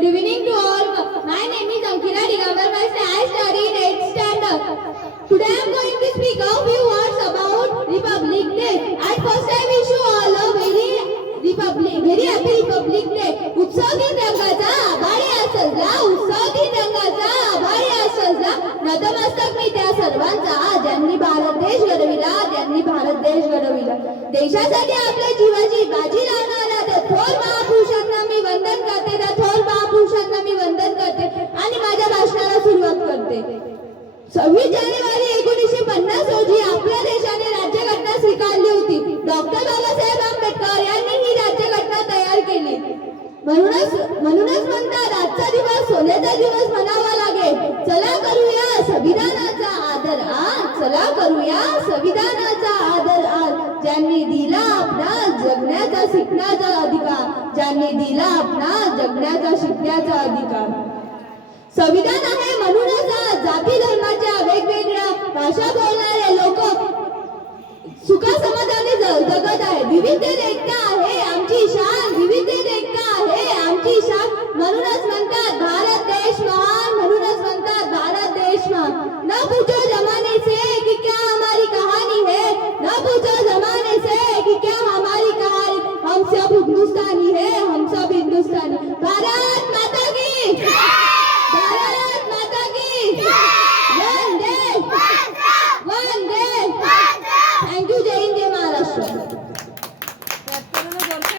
Good evening to all. My name is Ankita Digambar. I study in 8th standard. Today I am going to speak a few words about Republic Day. At first I wish you all a very happy Republic Day. उत्सव दिन रंगाचा आभाळी असला, उत्सव दिन रंगाचा आभाळी असला. नतमस्तक मी त्या सर्वांचा ज्यांनी भारत देश घडविला, देशासाठी आपल्या जीवाची बाजी लावणाऱ्या त्या थोर महापुरुषांना मी वंदन करते, आणि माझ्या भाषणाला सुरुवात करते. 26 जानेवारी 1950 रोजी आपल्या देशाने राज्यघटना स्वीकारली होती. डॉक्टर बाबासाहेब आंबेडकर यांनी ही राज्यघटना तयार केली. म्हणूनच म्हणतात आजचा दिवस सोन्याचा दिवस म्हणावा लागेल. चला करूया संविधानाचा आदर आज, ज्यांनी दिला आपला जगण्याचा शिकण्याचा अधिकार. संविधान आहे म्हणूनच जाती धर्माच्या वेगवेगळ्या भाषा बोलणारे लोक सुखा समाधानी जगत आहे. विविधतेने